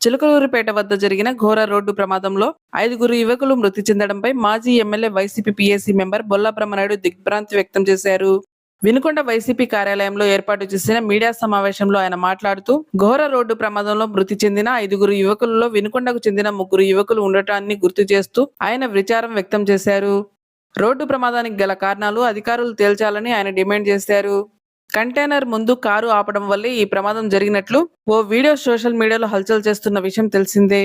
చిలకలూరిపేట వద్ద జరిగిన ఘోర రోడ్డు ప్రమాదంలో ఐదుగురు యువకులు మృతి చెందడంపై మాజీ MLA YCP PSC member Bolla Brahmanaidu దిగ్భ్రాంతి వ్యక్తం చేశారు. వినుకొండ వైసీపీ కార్యాలయంలో ఏర్పాటు చేసిన మీడియా సమావేశంలో ఆయన మాట్లాడుతూ ఘోర రోడ్డు ప్రమాదంలో మృతి చెందిన ఐదుగురు యువకులలో వినుకొండకు చెందిన ముగ్గురు యువకులు ఉండటాన్ని గుర్తు చేస్తూ ఆయన విచారం వ్యక్తం చేశారు. రోడ్డు ప్రమాదానికి గల కారణాలు అధికారులు తేల్చాలని ఆయన డిమాండ్ చేశారు. కంటైనర్ ముందు కారు ఆపడం వల్లే ఈ ప్రమాదం జరిగినట్లు ఓ వీడియో సోషల్ మీడియాలో హల్చల్ చేస్తున్న విషయం తెలిసిందే.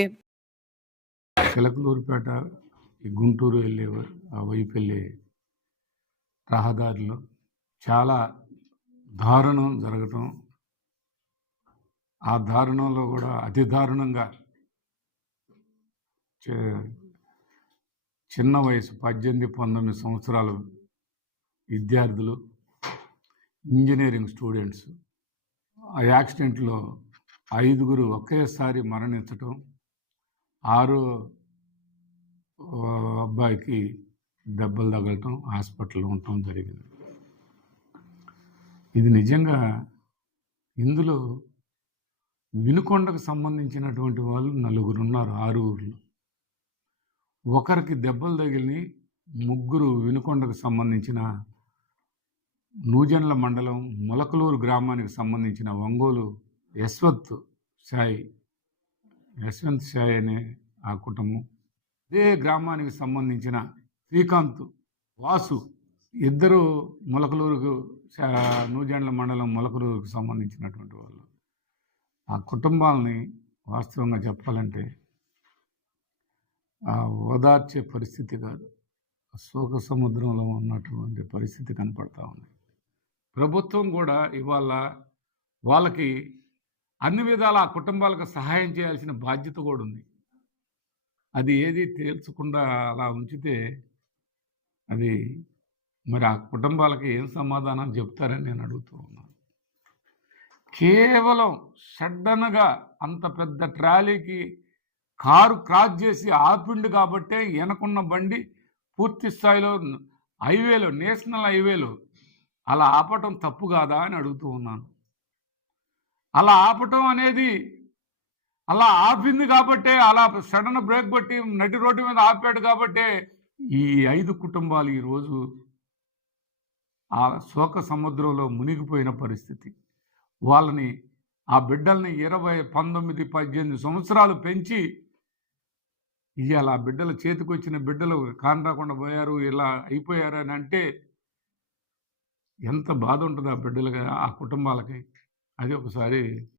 చిలకలూరుపేట గుంటూరు వెళ్ళే ఆ వైపు వెళ్ళే రహదారిలో చాలా దారుణం జరగటం ఆ దారుణంలో కూడా అతి దారుణంగా చిన్న వయసు పద్దెనిమిది పంతొమ్మిది సంవత్సరాలు విద్యార్థులు ఇంజనీరింగ్ స్టూడెంట్స్. ఆ యాక్సిడెంట్లో ఐదుగురు ఒకేసారి మరణించటం ఆరు అబ్బాయికి దెబ్బలు తగలటం హాస్పిటల్లో ఉండటం జరిగింది. ఇది నిజంగా ఇందులో వినుకొండకు సంబంధించినటువంటి వాళ్ళు నలుగురు ఉన్నారు ఆరుగురులో. ఒకరికి దెబ్బలు తగిలి ముగ్గురు వినుకొండకు సంబంధించిన నూజెండ్ల మండలం మొలకలూరు గ్రామానికి సంబంధించిన ఒంగోలు యశ్వత్ సాయి. యశ్వంత్ సాయి అనే ఆ కుటుంబం. ఇదే గ్రామానికి సంబంధించిన శ్రీకాంత్ వాసు ఇద్దరు మొలకలూరుకు నూజెండ్ల మండలం మొలకలూరుకు సంబంధించినటువంటి వాళ్ళు. ఆ కుటుంబాలని వాస్తవంగా చెప్పాలంటే ఆ ఓదార్చే పరిస్థితి కాదు. శోక సముద్రంలో ఉన్నటువంటి పరిస్థితి కనపడతా ఉంది. ప్రభుత్వం కూడా ఇవాళ వాళ్ళకి అన్ని విధాల ఆ కుటుంబాలకు సహాయం చేయాల్సిన బాధ్యత కూడా ఉంది. అది ఏది తేల్చకుండా అలా ఉంచితే అది మరి ఆ కుటుంబాలకి ఏం సమాధానం చెప్తారని నేను అడుగుతూ ఉన్నాను. కేవలం సడ్డన్గా అంత పెద్ద ట్రాలీకి కారు క్రాస్ చేసి ఆపిండు కాబట్టే వెనకున్న బండి పూర్తి స్థాయిలో హైవేలో నేషనల్ హైవేలో అలా ఆపటం తప్పు కాదా అని అడుగుతూ ఉన్నాను. అలా ఆపటం అనేది అలా ఆపింది కాబట్టే అలా సడన్ బ్రేక్ పట్టి నటి రోడ్డు మీద ఆపాడు కాబట్టే ఈ ఐదు కుటుంబాలు ఈరోజు ఆ శోక సముద్రంలో మునిగిపోయిన పరిస్థితి. వాళ్ళని ఆ బిడ్డల్ని ఇరవై పంతొమ్మిది పద్దెనిమిది సంవత్సరాలు పెంచి ఇవాళ ఆ బిడ్డల చేతికి వచ్చిన బిడ్డలు కానరాకుండా పోయారు ఇలా అయిపోయారు అని అంటే ఎంత బాధ ఉంటుంది ఆ బిడ్డలుగా ఆ కుటుంబాలకి. అది ఒకసారి